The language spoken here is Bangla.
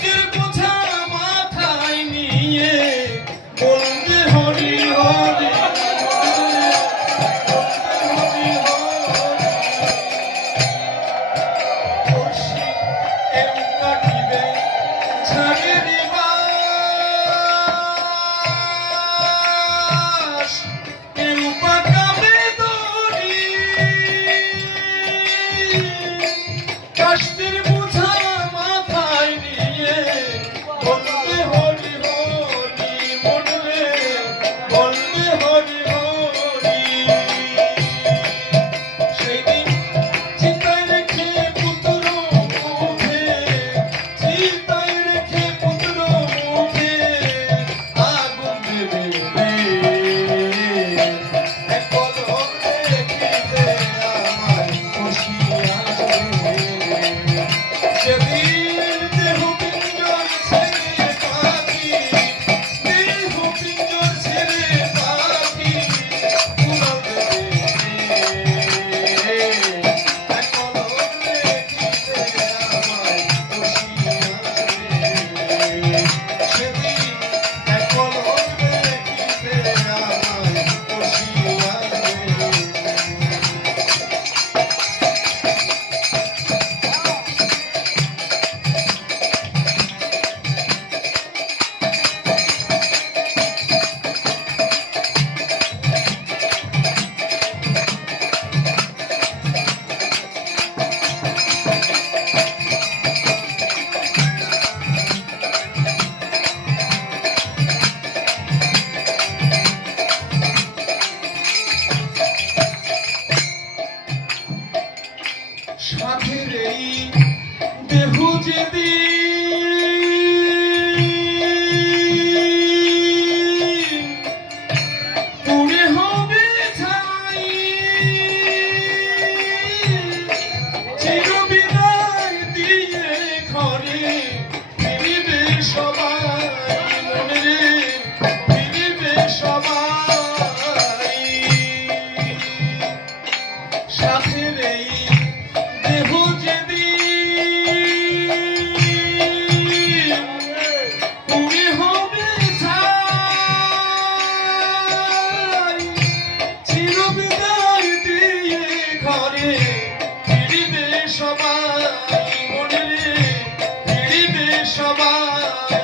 কষ্টের বোঝা মাথায় নিয়ে বলবে হরি হরি, কষ্টের বোঝা মাথায় নিয়ে বলবে হরি হরি, মনরে বলবে হরি হরি। সেদিন চিতায় রেখে পুত্র মুখে, চিতায় রেখে পুত্র মুখে আগুন দেবে, এক পলক দেখিতে আমায় বসিয়া যেদিন দেহ পিঞ্জর ছেড়ে পাখি, দেহ পিঞ্জর ছেড়ে পাখি উড়াল দেবে, এক পলক দেখিতে আমায় বসিয়া সেদিন এক পলক দেখিতে আমায় বসিয়া। সাধের এই দেহ যেদিন পুড়ে হবে ছাই, চিরবিদায় দিয়ে ঘরে ফিরিবে সবাই, মনে ফিরিবে সবাই। সাধের এই দেহ যেদিন পুড়ে হবে ছাই, চিরবিদায় দিয়ে ঘরে ফিরিবে সবাই, মনে ফিরিবে সবাই।